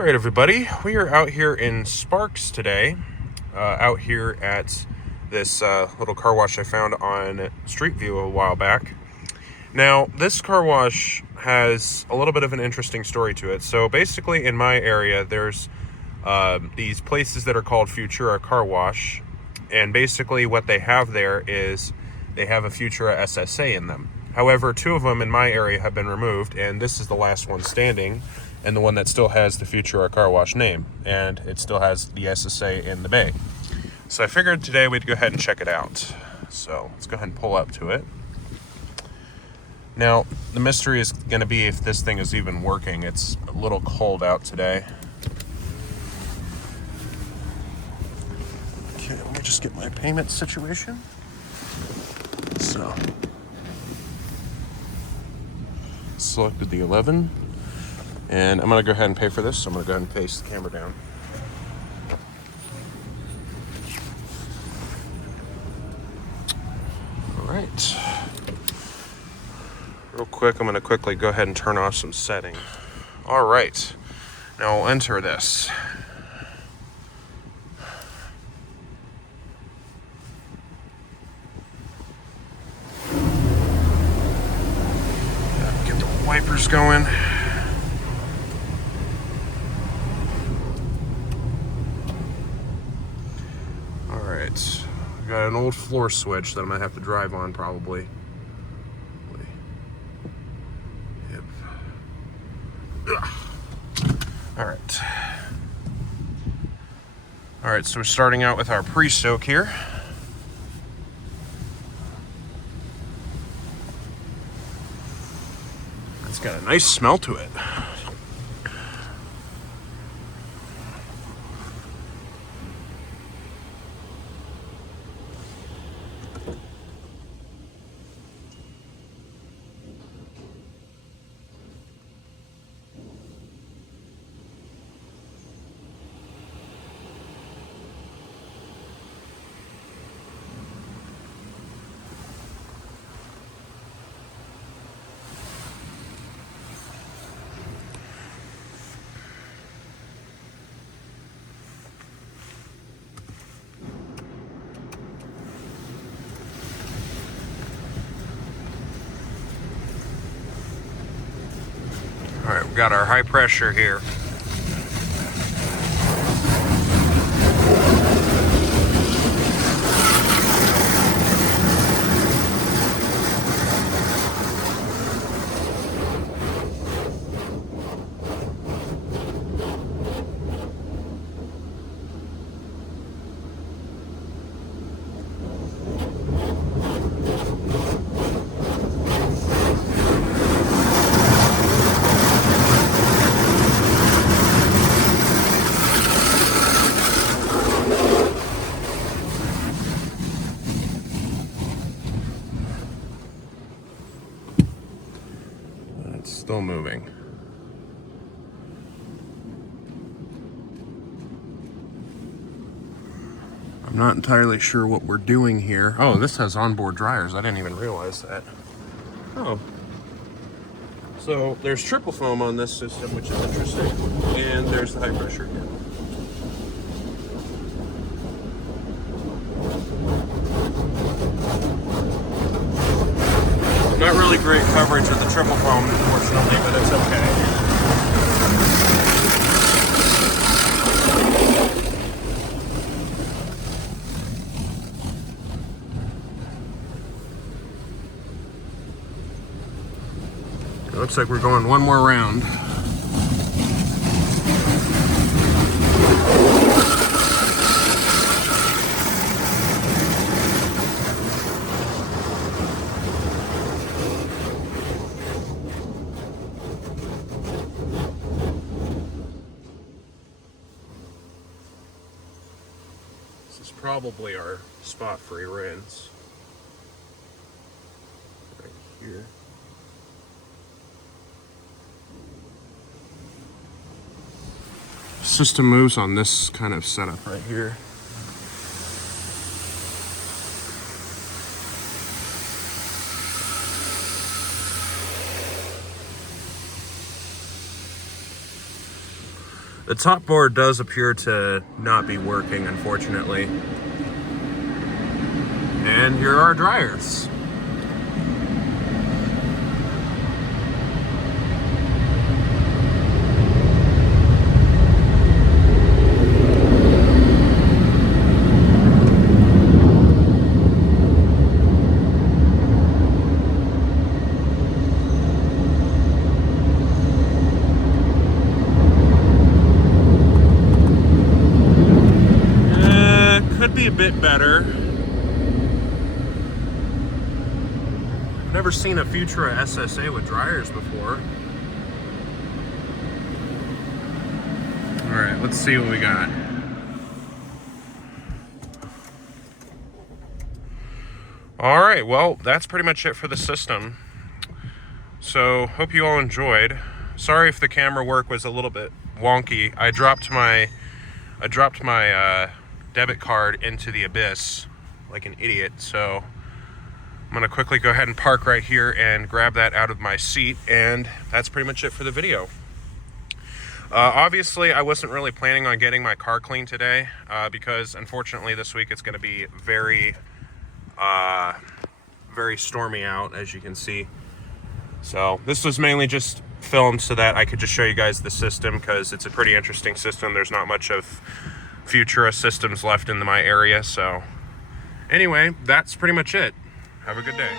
Alright everybody, we are out here in Sparks today, out here at this little car wash I found on Street View a while back. Now, this car wash has a little bit of an interesting story to it. So basically in my area, there's these places that are called Futura Car Wash, and basically what they have there is they have a Futura SSA in them. However, two of them in my area have been removed, and this is the last one standing, and the one that still has the Futura Car Wash name, and it still has the SSA in the bay. So I figured today we'd go ahead and check it out. So let's go ahead and pull up to it. Now, the mystery is going to be if this thing is even working. It's a little cold out today. Okay, let me just get my payment situation. So, selected the 11. And I'm going to go ahead and pay for this, so I'm going to go ahead and face the camera down. All right. Real quick, I'm going to quickly go ahead and turn off some settings. All right. Now I'll enter this. Get the wipers going. Got an old floor switch that I'm gonna have to drive on probably. Yep. Alright. Alright, so we're starting out with our pre-soak here. It's got a nice smell to it. All right, we got our high pressure here. Still moving. I'm not entirely sure what we're doing here. Oh, this has onboard dryers. I didn't even realize that. Oh. So there's triple foam on this system, which is interesting. And there's the high pressure here. Not really great coverage with the triple foam, unfortunately, but it's okay. It looks like we're going one more round. Probably our spot for rinse right here. System moves on this kind of setup right here. The top board does appear to not be working, unfortunately. And here are our dryers. Could be a bit better. I've never seen a Futura SSA with dryers before. All right, let's see what we got. All right, well, that's pretty much it for the system. So, hope you all enjoyed. Sorry if the camera work was a little bit wonky. I dropped my debit card into the abyss like an idiot, so I'm gonna quickly go ahead and park right here and grab that out of my seat, and that's pretty much it for the video. Obviously, I wasn't really planning on getting my car cleaned today because unfortunately this week it's gonna be very stormy out, as you can see. So this was mainly just filmed so that I could just show you guys the system, because it's a pretty interesting system. There's not much of Futura systems left in my area. So anyway, that's pretty much it. Have a good day.